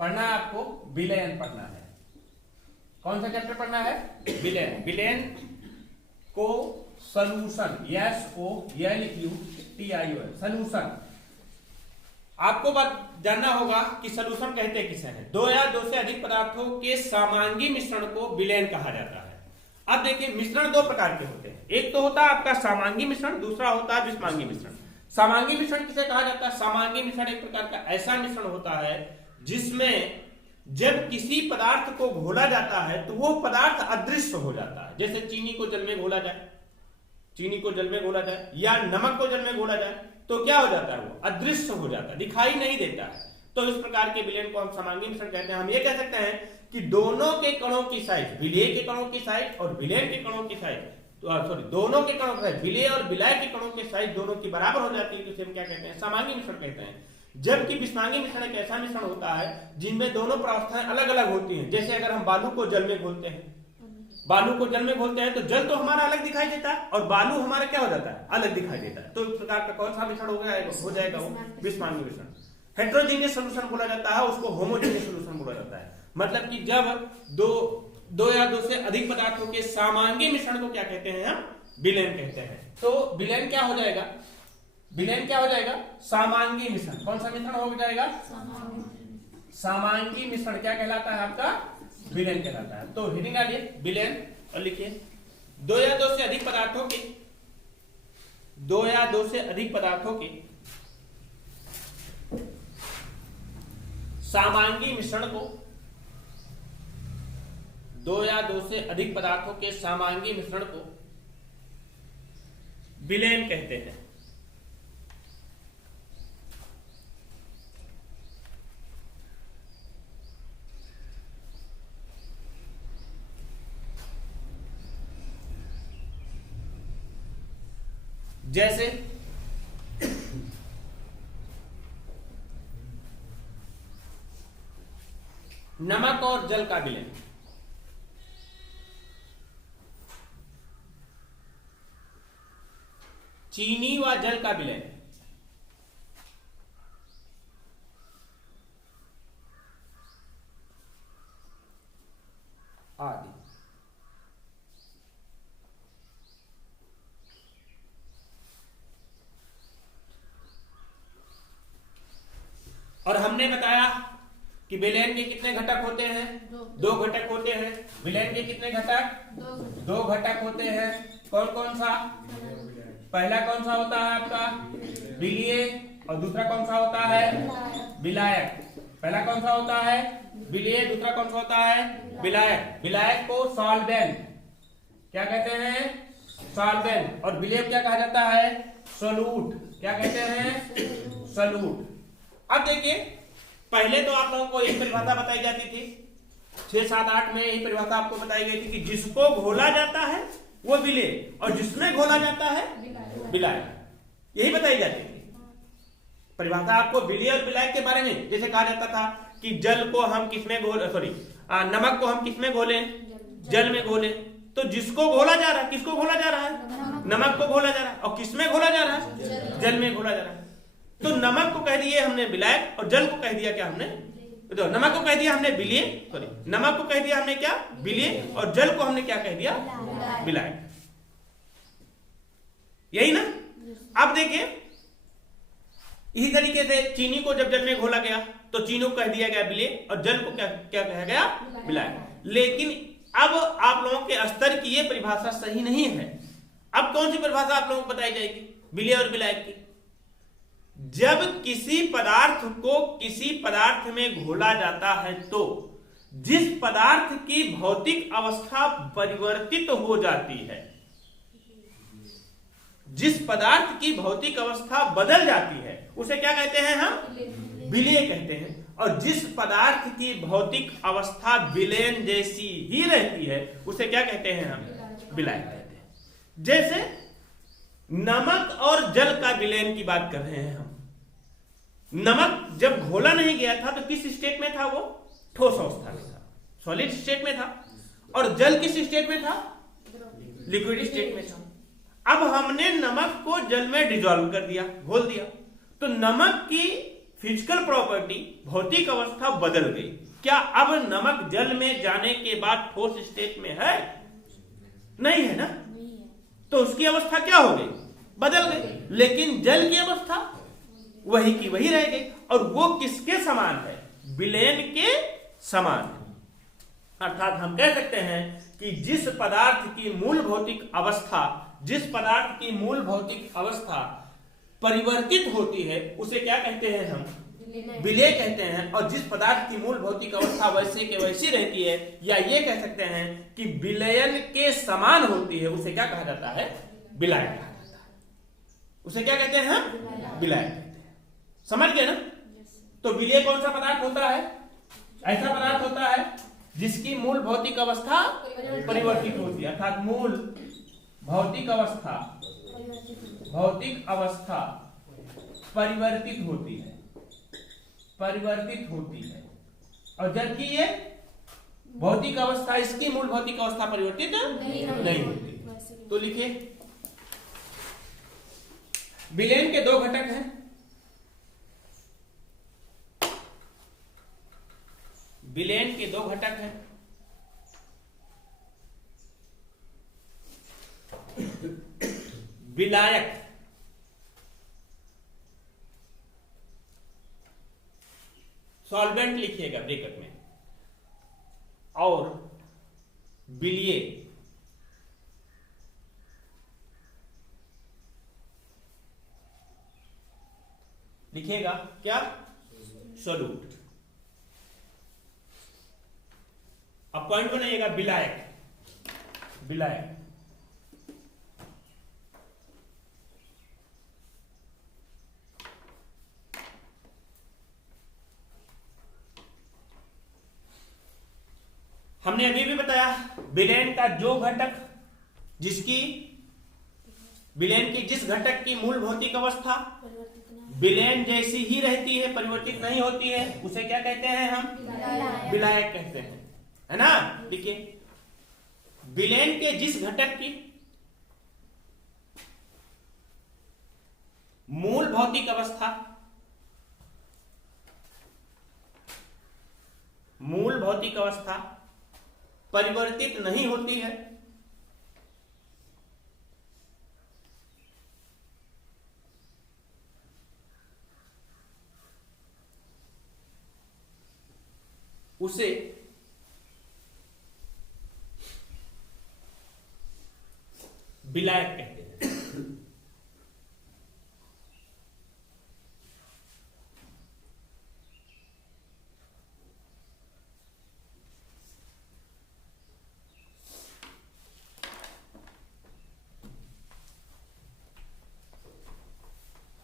पढ़ना है आपको, विलयन पढ़ना है। कौन सा चैप्टर पढ़ना है? विलयन। विलयन को सॉल्यूशन, SOLUTION, सॉल्यूशन। आपको बात जानना होगा कि सॉल्यूशन कहते किसे हैं। दो या दो से अधिक पदार्थों के समांगी मिश्रण को विलयन कहा जाता है। अब देखिए, मिश्रण दो प्रकार के होते हैं। एक तो होता है आपका समांगी मिश्रण, दूसरा होता है विषमांगी मिश्रण। समांगी मिश्रण किसे कहा जाता है? समांगी मिश्रण एक प्रकार का ऐसा मिश्रण होता है जिसमें जब किसी पदार्थ को घोला जाता है तो वो पदार्थ अदृश्य हो जाता है। जैसे चीनी को जल में घोला जाए, चीनी को जल में घोला जाए, या नमक को जल में घोला जाए तो क्या हो जाता है? वो अदृश्य हो जाता है, दिखाई नहीं देता है। तो इस प्रकार के विलयन को हम समांगी मिश्रण कहते हैं। हम ये कह सकते हैं कि दोनों के कणों की साइज, विलेय के कणों की साइज और विलयन के कणों की साइज, दोनों के कणों की साइज, विलेय और विलायक के कणों की साइज दोनों की बराबर हो जाती है, तो इसे हम क्या कहते हैं? समांगी मिश्रण कहते हैं। जबकि विषमांगी मिश्रण एक ऐसा मिश्रण होता है जिनमें दोनों प्रावस्थाएं अलग अलग होती हैं। जैसे अगर हम बालू को जल में घोलते हैं, बालू को जल में घोलते हैं तो जल तो हमारा अलग दिखाई देता है और बालू हमारा क्या हो जाता है? अलग दिखाई देता है। तो इस प्रकार का कौन सा मिश्रण हो जाएगा? वो विषमांगी मिश्रण। हेटेरोजेनियस सॉल्यूशन बोला जाता है, उसको होमोजेनियस सॉल्यूशन बोला जाता है। मतलब कि जब दो या दो से अधिक पदार्थों के समांगी मिश्रण को क्या कहते हैं? हम विलयन कहते हैं। तो विलयन क्या हो जाएगा? विलयन क्या हो जाएगा? समांगी मिश्रण। कौन सा मिश्रण हो जाएगा? समांगी मिश्रण क्या कहलाता है? आपका विलयन कहलाता है। तो हेडिंग डालिए विलयन और लिखिए दो या दो से अधिक पदार्थों के समांगी मिश्रण को, दो या दो से अधिक पदार्थों के समांगी मिश्रण को विलयन कहते हैं। जैसे नमक और जल का विलयन। चीनी व जल का विलयन। आदि। और हमने बताया कि विलयन के कितने घटक होते हैं? दो घटक होते हैं। विलयन के कितने घटक? दो घटक होते हैं। कौन कौन सा? पहला कौन सा होता है आपका? विलेय, और दूसरा कौन सा होता है? विलायक। पहला कौन सा होता है? विलेय, दूसरा कौन सा होता है? विलायक। विलायक को सॉल्वेंट क्या कहते हैं? सॉल्वेंट। और विलेय क्या कहा जाता है? सोलूट। क्या कहते हैं? सोलूट। अब देखिए, पहले तो आप लोगों को एक परिभाषा बताई जाती थी, 6, 7, 8 में यही परिभाषा आपको बताई गई थी कि जिसको घोला जाता है वो विलेय और जिसमें घोला जाता है विलायक, यही बताई जाती थी परिभाषा आपको विलेय और विलायक के बारे में। जैसे कहा जाता था कि जल को हम किसमें नमक को हम किसमें घोले? जल में घोले। तो जिसको घोला जा रहा है, किसको घोला जा रहा है? नमक को घोला जा रहा है। और किसमें घोला जा रहा है? जल में घोला जा रहा है। तो नमक को कह दिए हमने विलायक और जल को कह दिया क्या हमने? तो नमक को कह दिया हमने विलेय, नमक को कह दिया हमने क्या? विलेय, और जल को हमने क्या कह दिया? विलायक। यही ना? अब देखिए, इसी तरीके से चीनी को जब जल में घोला गया तो चीनी को कह दिया गया विलेय और जल को क्या कहा गया? विलायक। लेकिन अब आप लोगों के स्तर की ये परिभाषा सही नहीं है। अब कौन सी परिभाषा आप लोगों को बताई जाएगी विलेय और विलायक की? जब किसी पदार्थ को किसी पदार्थ में घोला जाता है तो जिस पदार्थ की भौतिक अवस्था परिवर्तित हो जाती है, जिस पदार्थ की भौतिक अवस्था बदल जाती है उसे क्या कहते हैं? हम विलेय कहते हैं। और जिस पदार्थ की भौतिक अवस्था विलयन जैसी ही रहती है उसे क्या कहते हैं? हम विलायक कहते हैं। जैसे नमक और जल का विलयन की बात कर रहे हैं हम। नमक जब घोला नहीं गया था तो किस स्टेट में था? वो ठोस अवस्था में था, सॉलिड स्टेट में था। और जल किस स्टेट में था? लिक्विड स्टेट में था। अब हमने नमक को जल में डिसॉल्व कर दिया, घोल दिया, तो नमक की फिजिकल प्रॉपर्टी, भौतिक अवस्था बदल गई। क्या अब नमक जल में जाने के बाद ठोस स्टेट में है? नहीं है ना, तो उसकी अवस्था क्या हो गई? बदल गई। लेकिन जल की अवस्था वही की वही रह गई, और वो किसके समान है? विलयन के समान है। अर्थात हम कह सकते हैं कि जिस पदार्थ की मूल भौतिक अवस्था परिवर्तित होती है उसे क्या कहते हैं हम? विलय कहते हैं। और जिस पदार्थ की मूल भौतिक अवस्था वैसे के वैसी रहती है, या ये कह सकते हैं कि विलयन के समान होती है, उसे क्या कहा जाता है? विलय कहा जाता है। उसे क्या कहते हैं हम? विलय कहते हैं। समझ गए ना? तो विलय कौन सा पदार्थ होता है? ऐसा पदार्थ होता है जिसकी मूल भौतिक अवस्था परिवर्तित होती है, अर्थात मूल भौतिक अवस्था परिवर्तित होती है, और जबकि ये भौतिक अवस्था, इसकी मूल भौतिक अवस्था परिवर्तित नहीं होती। तो लिखिए, विलयन के दो घटक हैं। विलयन के दो घटक हैं। विलायक सॉल्वेंट लिखिएगा ब्रैकेट में, और विलय लिखिएगा क्या? सोल्यूट। अब पॉइंट बनाइएगा, विलायक। हमने अभी भी बताया विलयन का जो घटक, विलयन की जिस घटक की मूल भौतिक अवस्था विलयन जैसी ही रहती है, परिवर्तित नहीं होती है, उसे क्या कहते हैं हम? विलायक कहते हैं, है ना? देखिए, विलयन के जिस घटक की मूल भौतिक अवस्था परिवर्तित नहीं होती है, उसे विलायक कहते हैं।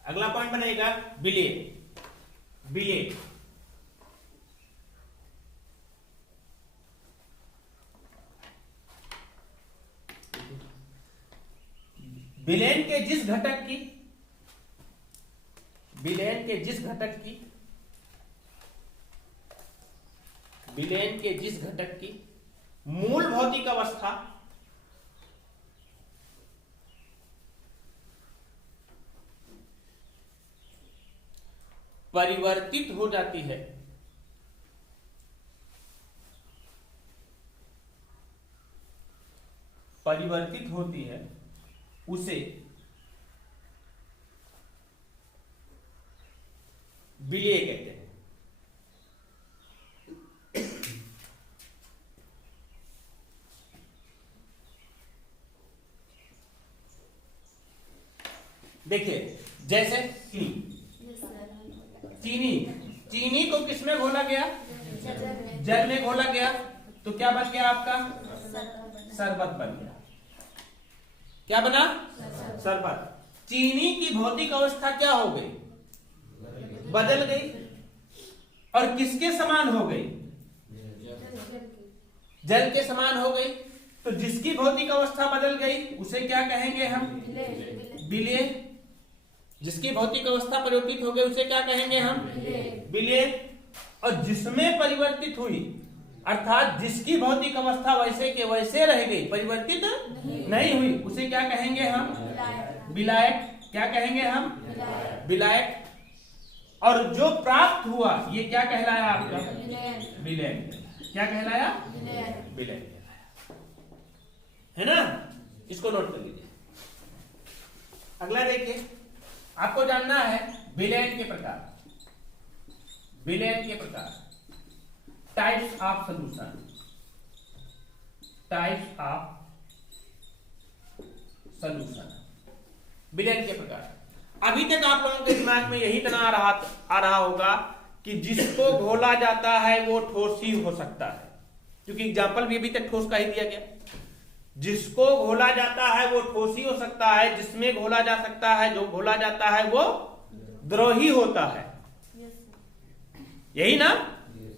अगला पॉइंट बनेगा विलय। विलयन के जिस घटक की मूल भौतिक अवस्था परिवर्तित हो जाती है, परिवर्तित होती है, उसे विलय कहते हैं। देखिए, जैसे चीनी को किसमें घोला गया? जल में घोला गया, तो क्या बन गया आपका? शरबत बन गया। क्या बना? शरबत। चीनी की भौतिक अवस्था क्या हो गई? बदल गई, और किसके समान हो गई? जल के समान हो गई। तो जिसकी भौतिक अवस्था बदल गई उसे क्या कहेंगे हम? विलय। जिसकी भौतिक अवस्था परिवर्तित हो गई उसे क्या कहेंगे हम? विलय। और जिसमें परिवर्तित हुई, अर्थात जिसकी भौतिक अवस्था वैसे के वैसे रह गई, परिवर्तित नहीं हुई, उसे क्या कहेंगे हम? विलायक। क्या कहेंगे हम? विलायक। और जो प्राप्त हुआ ये क्या कहलाया आपका? विलयन। क्या कहलाया? विलयन कहलाया, है ना? इसको नोट कर लीजिए। अगला देखिए, आपको जानना है विलयन के प्रकार। विलयन के प्रकार, types of solution. Types of solution, विलयन के प्रकार। अभी तक आप लोगों के दिमाग में यही तना आ रहा होगा कि जिसको घोला जाता है वो ठोस ही हो सकता है, क्योंकि एग्जाम्पल भी अभी तक ठोस का ही दिया गया। जिसको घोला जाता है वो ठोस ही हो सकता है, जिसमें घोला जा सकता है, जो घोला जाता है वो द्रव होता है। यही ना?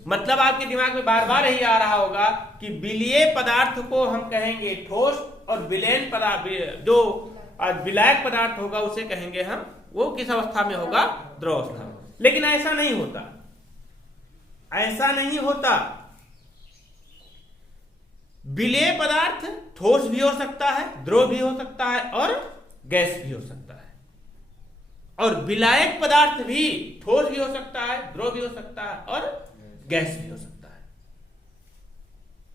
मतलब आपके दिमाग में बार बार यही आ रहा होगा कि विलीय पदार्थ को हम कहेंगे ठोस, और विलयन पदार्थ, जो विलायक पदार्थ होगा उसे कहेंगे हम, वो किस अवस्था में होगा? द्रव अवस्था में। लेकिन ऐसा नहीं होता, ऐसा नहीं होता। विलेय पदार्थ ठोस भी हो सकता है, द्रव भी हो सकता है, और गैस भी हो सकता है। और विलायक पदार्थ भी ठोस भी हो सकता है, द्रव भी हो सकता है, और गैस भी हो सकता है।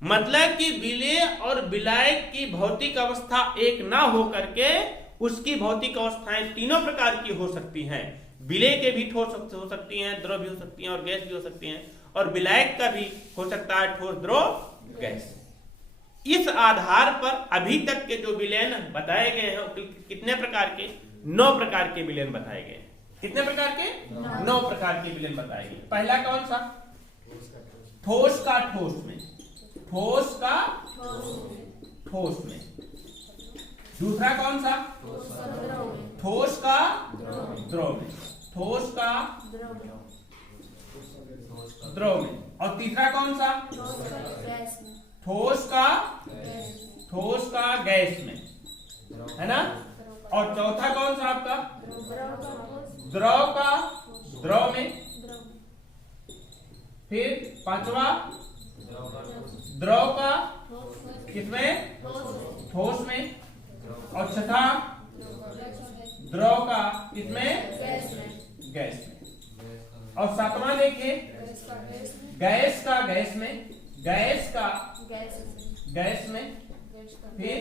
मतलब कि विलेय और विलायक की भौतिक अवस्था एक ना हो करके उसकी भौतिक अवस्थाएं तीनों प्रकार की हो सकती हैं। विलेय के भी ठोस हो सकती हैं, द्रव भी हो सकती हैं, और गैस भी हो सकती हैं। और विलायक का भी हो सकता है ठोस, द्रव, गैस। इस आधार पर अभी तक के जो विलयन बताए गए हैं, कितने प्रकार के? 9 प्रकार के विलयन बताए गए हैं। कितने प्रकार के? 9 प्रकार के विलयन बताए गए। पहला कौन सा? ठोस का ठोस में। ठोस का ठोस में। दूसरा कौन सा? ठोस का द्रव में। ठोस का द्रव में। और तीसरा कौन सा? ठोस का गैस में, है ना? और चौथा कौन सा आपका? द्रव का द्रव में। फिर पांचवा द्रव का किसमें? ठोस में। और छठा द्रव का किसमें? गैस में। और सातवां देखिए, गैस का गैस में। गैस का गैस में। फिर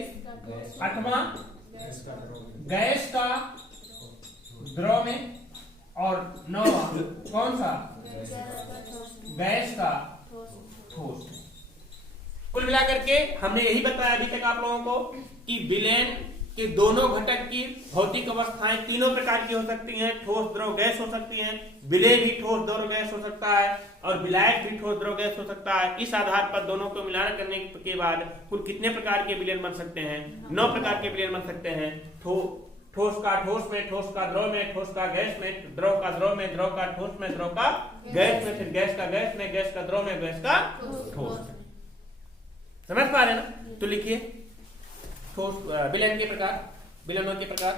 आठवां गैस का द्रव में। और 9वां कौन सा? गैस का ठोस। कुल मिलाकर के हमने यही बताया अभी तक आप लोगों को कि विलयन के दोनों घटक की भौतिक अवस्थाएं तीनों प्रकार की हो सकती हैं। ठोस, द्रव, गैस हो सकती हैं। विलेय भी ठोस, द्रव, गैस हो सकता है, और विलायक भी ठोस, द्रव, गैस हो सकता है। इस आधार पर दोनों को मिलान करने के बाद कुल कितने प्रकार के विलयन बन सकते हैं? 9 प्रकार के विलयन बन सकते हैं। ठोस का ठोस में, ठोस का द्रव में, ठोस का गैस में, द्रव का द्रव में, द्रव का ठोस में, द्रव का गैस में, फिर गैस का गैस में, गैस का द्रव में, गैस का ठोस में। समझ पा रहे ना? तो लिखिए ठोस विलयन के प्रकार, विलयनों के प्रकार।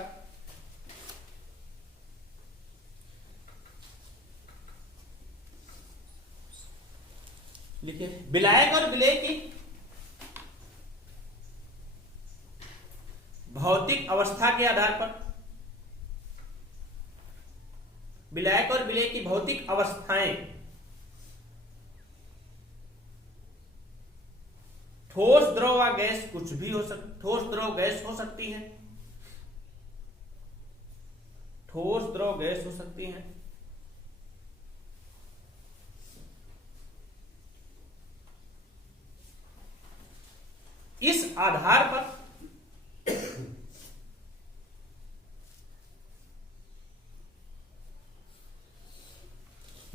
लिखिए विलायक और विलेय की भौतिक अवस्था के आधार पर, विलायक और विलेय की भौतिक अवस्थाएं ठोस, द्रव व गैस कुछ भी हो सकती, ठोस, द्रव, गैस हो सकती है। ठोस, द्रव, गैस हो सकती है। इस आधार पर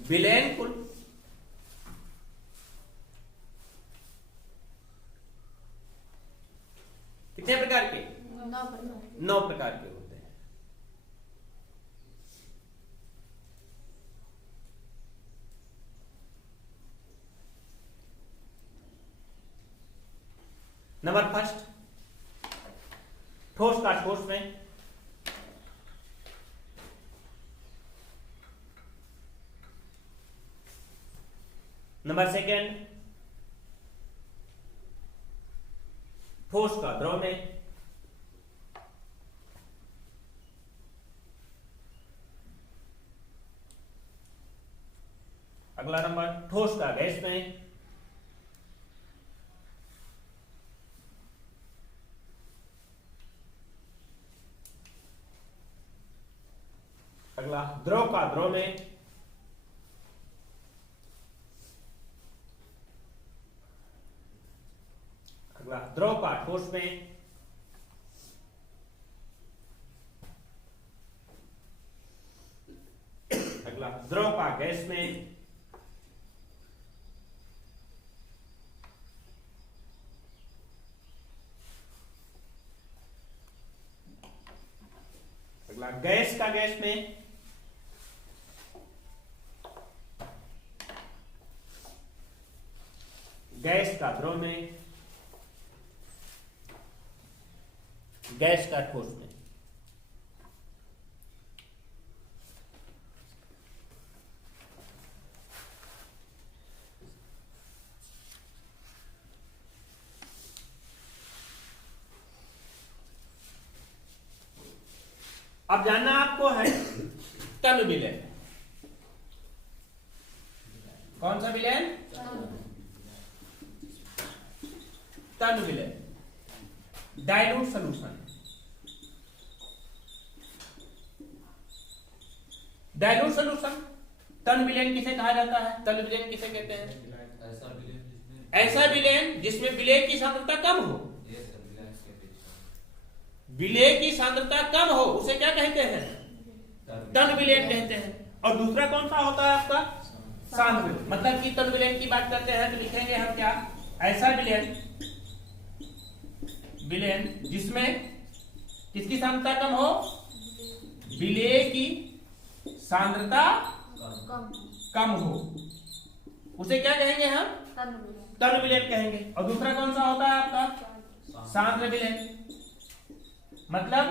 विलयन कुल कितने प्रकार के? 9 प्रकार के होते हैं। नंबर फर्स्ट, ठोस का ठोस में। नंबर सेकेंड, ठोस का द्रव में। अगला नंबर ठोस का गैस में, अगला द्रव का द्रव में, अगला द्रव का ठोस में, अगला द्रव का गैस में, अगला गैस का गैस में, गैस का द्रव में, गैस का ठोस में। अब जानना आपको है तनु विलयन। कौन सा विलयन? तनु विलयन, डाइल्यूट सॉल्यूशन। डाइल्यूट सॉल्यूशन तनु विलयन किसे कहा जाता है? तनु विलयन किसे कहते हैं? ऐसा विलयन जिसमें विलेय की सांद्रता कम हो। विलेय की सांद्रता कम हो उसे क्या कहते हैं? तनु विलयन कहते हैं। और दूसरा कौन सा होता है आपका? सांद्र विलयन। मतलब कि तनु विलयन की बात करते हैं तो लिखेंगे हम क्या? ऐसा विलयन, विलयन जिसमें किसकी सांद्रता कम हो? विलेय की सांद्रता कम हो उसे क्या कहेंगे हम? तनु विलयन कहेंगे। और दूसरा कौन सा होता है आपका? सांद्र विलयन, मतलब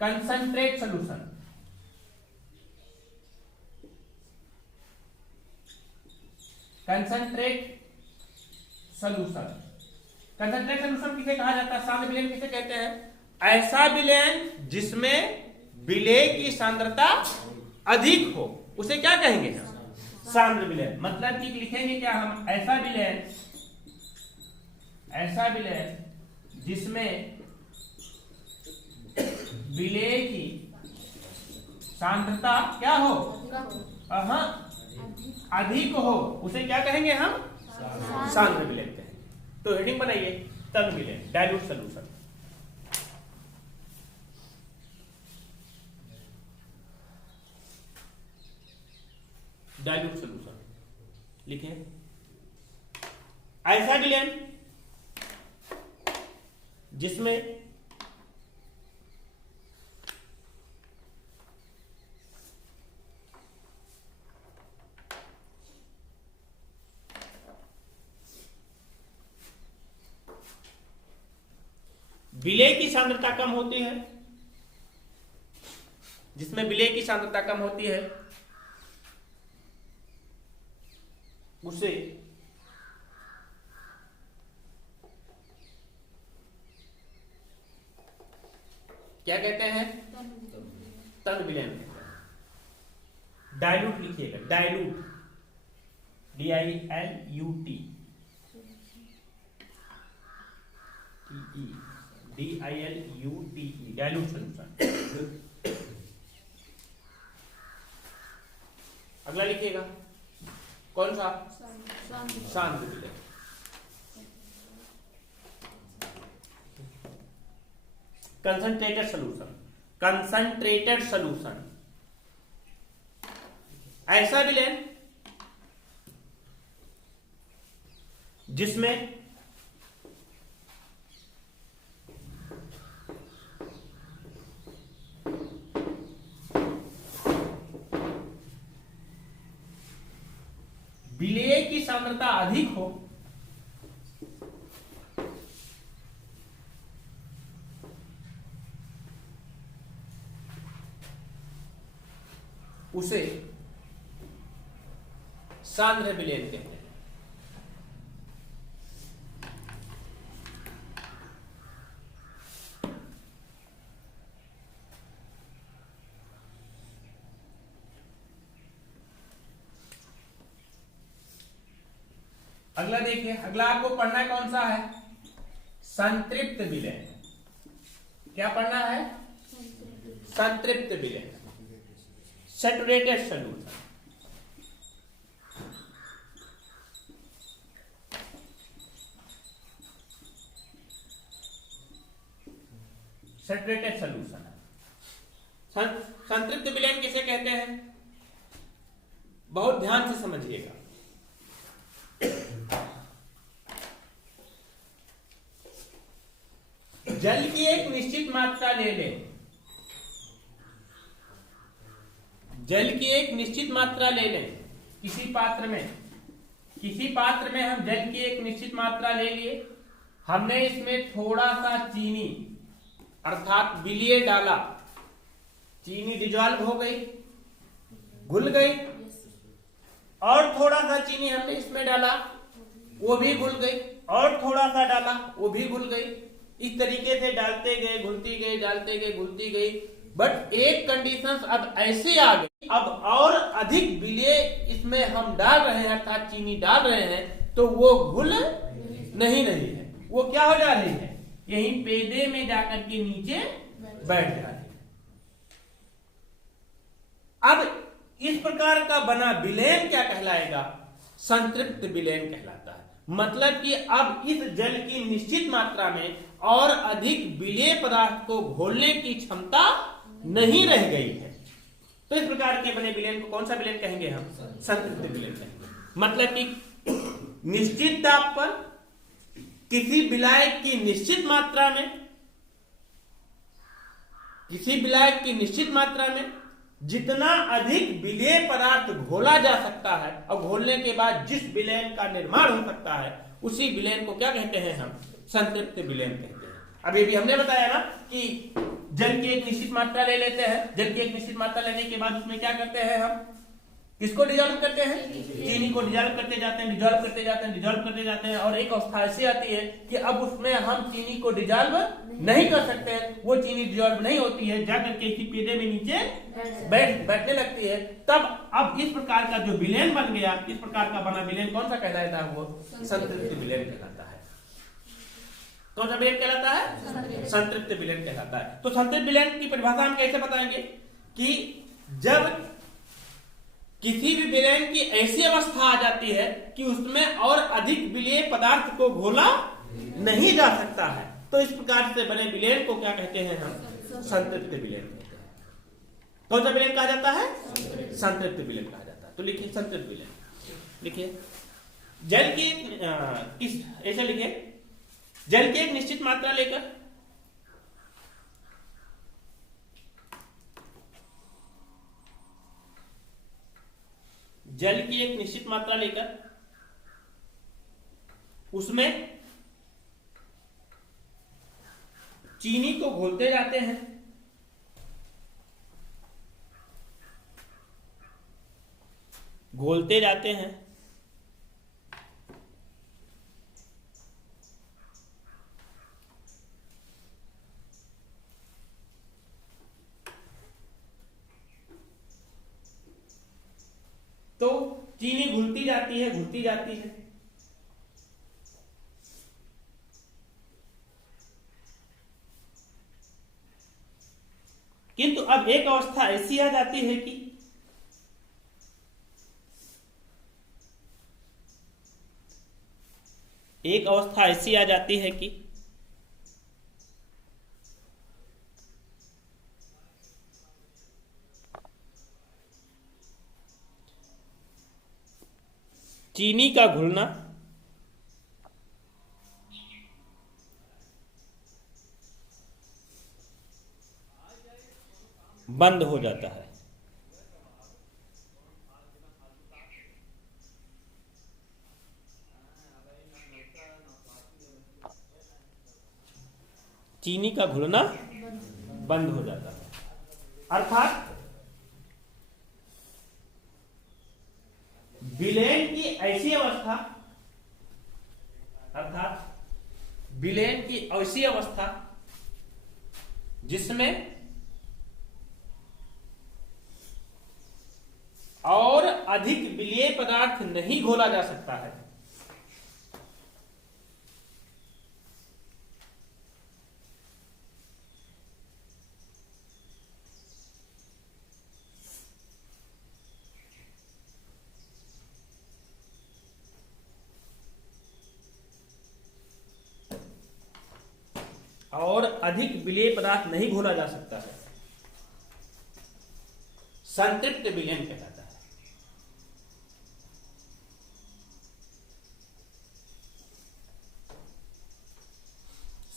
concentrate solution. Concentrate solution, concentrate solution किसे कहा जाता है? सांद्र विलयन किसे कहते हैं? ऐसा विलयन जिसमें विलेय की सांद्रता अधिक हो उसे क्या कहेंगे हम? सांद्र विलयन। मतलब कि लिखेंगे क्या हम? ऐसा विलयन, ऐसा विलयन जिसमें विलेय की सांद्रता क्या हो? अधिक हो उसे क्या कहेंगे हम? सांद्र विलयन कहेंगे। तो हेडिंग बनाइए तनु विलयन, डाइल्यूट सॉल्यूशन। डाइल्यूट सॉल्यूशन लिखिए। ऐसा विलयन जिसमें विलेय की सांद्रता कम होती है, जिसमें विलेय की सांद्रता कम होती है उसे क्या कहते हैं? तनु विलयन। डाइल्यूट लिखिएगा, dilute, DILUT, DILUTE, dilute solution. अगला लिखिएगा कौन सा? सांद्र विलयन। कंसंट्रेटेड सॉल्यूशन, कंसंट्रेटेड सॉल्यूशन, ऐसा विलयन जिसमें विलेय की सांद्रता अधिक हो उसे सांद्र विलयन कहते हैं। अगला देखिए, अगला आपको पढ़ना कौन सा है? संतृप्त विलयन। क्या पढ़ना है? संतृप्त विलयन, सैचुरेटेड सॉल्यूशन। Saturated solution. संतृप्त विलयन किसे कहते हैं? बहुत ध्यान से समझिएगा। जल की एक निश्चित मात्रा ले लें, जल की एक निश्चित मात्रा ले लें किसी पात्र में, किसी पात्र में हम जल की एक निश्चित मात्रा ले लिए, हमने इसमें थोड़ा सा चीनी अर्थात विलिय डाला, चीनी डिजॉल्व हो गई, घुल गई, और थोड़ा सा चीनी हमने इसमें डाला, वो भी घुल गई, और थोड़ा सा डाला, वो भी घुल गई। इस तरीके से डालते गए, घुलती गई, डालते गए, घुलती गई। बट एक कंडीशन अब ऐसे आ गई, अब और अधिक विलय इसमें हम डाल रहे हैं अर्थात चीनी डाल रहे हैं, तो वो घुल नहीं रही है, वो क्या हो जा रही है? यहीं पेदे में जाकर के नीचे बैठ जा रही है। अब इस प्रकार का बना विलयन क्या कहलाएगा? संतृप्त विलयन कहलाता है। मतलब कि अब इस जल की निश्चित मात्रा में और अधिक विलेय पदार्थ को घोलने की क्षमता नहीं रह गई है। तो इस प्रकार के बने विलयन को कौन सा विलयन कहेंगे? हम संतृप्त विलयन कहेंगे। मतलब कि निश्चित दाब पर किसी विलायक की निश्चित मात्रा में, किसी विलायक की निश्चित मात्रा में जितना अधिक विलेय पदार्थ घोला जा सकता है और घोलने के बाद जिस विलयन का निर्माण हो सकता है, उसी विलयन को क्या कहते हैं? हम संतृप्त विलयन कहते हैं। अभी भी हमने बताया ना कि जल की एक निश्चित मात्रा ले लेते हैं, जल की एक निश्चित मात्रा लेने के बाद उसमें क्या करते हैं? हम किसको डिजॉल्व करते हैं? चीनी को डिजॉल्व करते जाते हैं, डिजॉल्व करते जाते हैं, डिजॉल्व करते जाते हैं, और एक अवस्था ऐसी आती है कि अब उसमें हम चीनी को डिजॉल्व नहीं कर सकते, वो चीनी डिजॉल्व नहीं होती है, जाकर के इसी पेदे में नीचे बैठने लगती है। तब अब इस प्रकार का जो विलयन बन गया, इस प्रकार का बना विलयन कौन सा कहलाता है? वो संतृप्त विलयन कहलाता है। कौन सा विलयन कहलाता है? संतृप्त विलयन कहलाता है। तो संतृप्त विलयन की परिभाषा हम कैसे बताएंगे? कि जब किसी भी विलयन की ऐसी अवस्था आ जाती है कि उसमें और अधिक विलेय पदार्थ को घोला नहीं जा सकता है, तो इस प्रकार से बने विलयन को क्या कहते हैं? हम संतृप्त विलयन कहते हैं। कौन सा विलयन कहा जाता है? संतृप्त विलयन कहा जाता है। तो लिखिए संतृप्त विलयन। लिखिए जल की किस ऐसे लिखिए, जल की एक निश्चित मात्रा लेकर जल की एक निश्चित मात्रा लेकर उसमें चीनी को घोलते जाते हैं, घोलते जाते हैं, तो चीनी घुलती जाती है, घुलती जाती है, किंतु अब एक अवस्था ऐसी आ जाती है कि एक अवस्था ऐसी आ जाती है कि चीनी का घुलना बंद हो जाता है। चीनी का घुलना बंद हो जाता है, अर्थात विलयन की ऐसी अवस्था, अर्थात विलयन की ऐसी अवस्था जिसमें और अधिक विलेय पदार्थ नहीं घोला जा सकता है, और अधिक विलेय पदार्थ नहीं घोला जा सकता है, संतृप्त विलयन कहलाता है।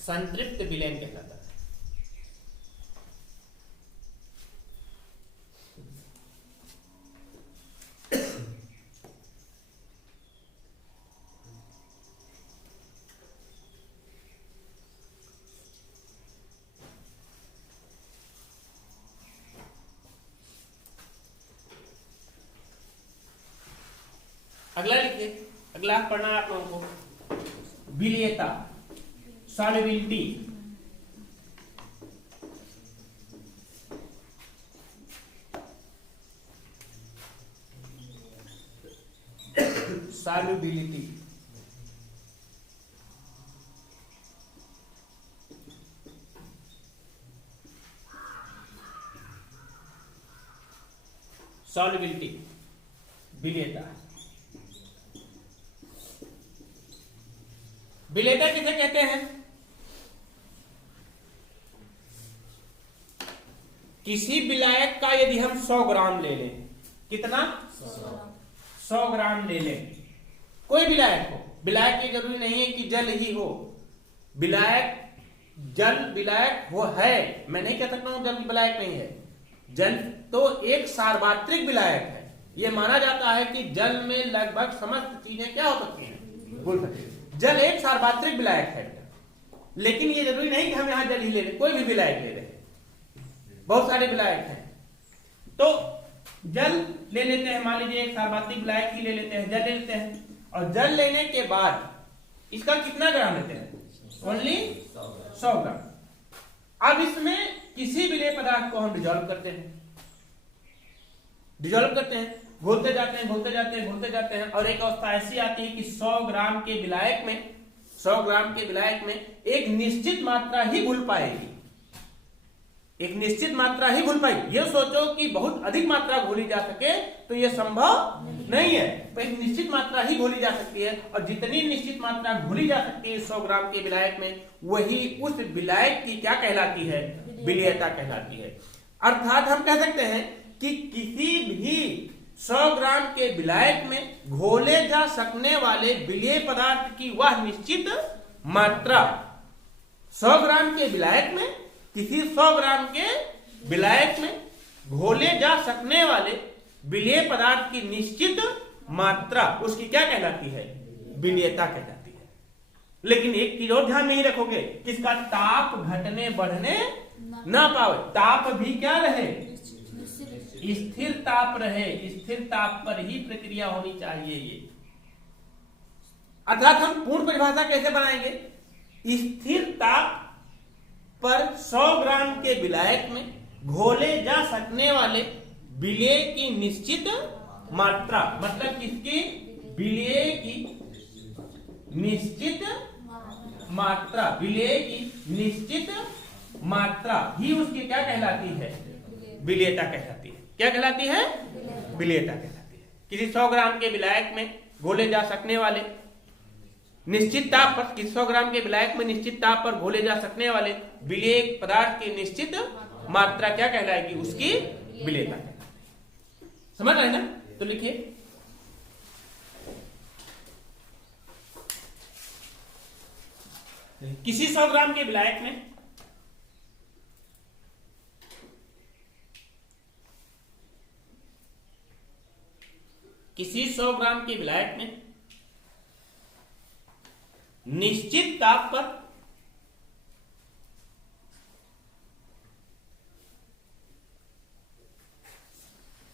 संतृप्त विलयन कहलाता है। अगला लिखिए, अगला पढ़ना है आप लोगों को, विलेयता, सॉल्युबिलिटी। सॉल्युबिलिटी, सॉल्युबिलिटी, विलेयता। विलेयता किसे कहते हैं? किसी विलायक का यदि हम 100 ग्राम ले लें, कितना? 100 ग्राम ले लें, कोई विलायक हो, विलायक की जरूरी नहीं है कि जल ही हो, विलायक जल विलायक वो है, मैं नहीं कह सकता हूं जल विलायक नहीं है। जल तो एक सार्वत्रिक विलायक है, यह माना जाता है कि जल में लगभग समस्त चीजें क्या हो सकती हैं, घुल सकती हैं। जल एक सार्वत्रिक विलायक है, लेकिन ये जरूरी नहीं कि हम यहां जल ही ले लें, कोई भी विलायक ले लें, बहुत सारे विलायक हैं। तो जल ले लेते हैं, मान लीजिए एक सार्वत्रिक विलायक ही ले लेते हैं, जल ले लेते हैं, और जल लेने के बाद इसका कितना ग्राम लेते हैं? ओनली 100 ग्राम। अब इसमें किसी विलेय पदार्थ को हम डिजोल्व करते हैं, घोलते जाते हैं, घोलते जाते हैं, घोलते जाते हैं, और एक अवस्था ऐसी आती है कि 100 ग्राम के विलायक में, 100 ग्राम के विलायक में एक निश्चित मात्रा ही घुल पाएगी, एक निश्चित मात्रा ही घुल पाएगी। ये सोचो कि बहुत अधिक मात्रा घोली जा सके तो यह संभव नहीं है, तो एक निश्चित मात्रा ही घोली जा सकती है, और जितनी निश्चित मात्रा घोली जा सकती है 100 ग्राम के विलायक में, वही उस विलायक की क्या कहलाती है? विलेयता कहलाती है। अर्थात हम कह सकते हैं कि किसी भी 100 ग्राम के विलायक में घोले जा सकने वाले विलेय पदार्थ की वह निश्चित मात्रा, 100 ग्राम के विलायक में, किसी 100 ग्राम के विलायक में घोले जा सकने वाले विलेय पदार्थ की निश्चित मात्रा, उसकी क्या कहलाती है? विलेयता कहलाती है। लेकिन एक चीज और ध्यान नहीं रखोगे, किसका? ताप घटने बढ़ने ना पावे, ताप भी क्या रहे? स्थिर ताप रहे, स्थिर ताप पर ही प्रक्रिया होनी चाहिए। ये अर्थात हम पूर्ण परिभाषा कैसे बनाएंगे? स्थिर ताप पर 100 ग्राम के विलायक में घोले जा सकने वाले विलेय की निश्चित मात्रा, मतलब किसकी? विलेय की निश्चित मात्रा, विलेय की निश्चित मात्रा ही उसकी क्या कहलाती है? विलेयता कहलाती है। क्या कहलाती है? विलेयता कहलाती है। किसी 100 ग्राम के विलायक में घोले जा सकने वाले निश्चित ताप पर, किसी 100 ग्राम के विलायक में निश्चित ताप पर घोले जा सकने वाले विलेय पदार्थ की निश्चित मात्रा क्या कहलाएगी? उसकी विलेयता कहलाएगी। समझ रहे ना? तो लिखिए, किसी 100 ग्राम के विलायक में निश्चित ताप पर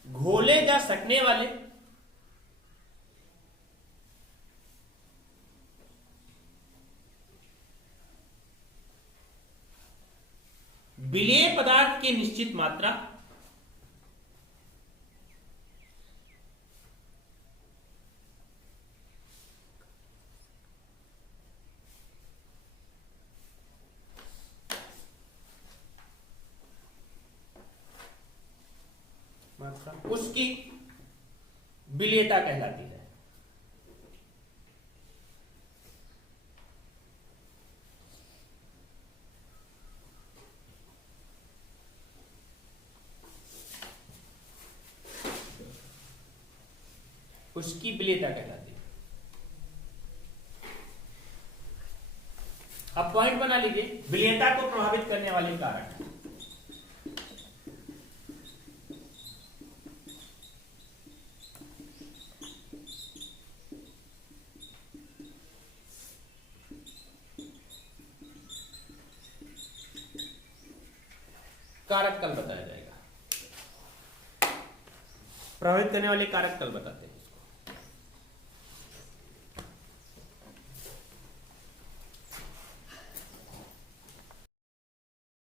घोले जा सकने वाले विलेय पदार्थ की निश्चित मात्रा उसकी विलेयता कहलाती है। उसकी विलेयता कहलाती है। अब पॉइंट बना लीजिए, विलेयता को प्रभावित करने वाले कारक। कारक कल बताया जाएगा, प्रभावित करने वाले कारक कल बताते हैं।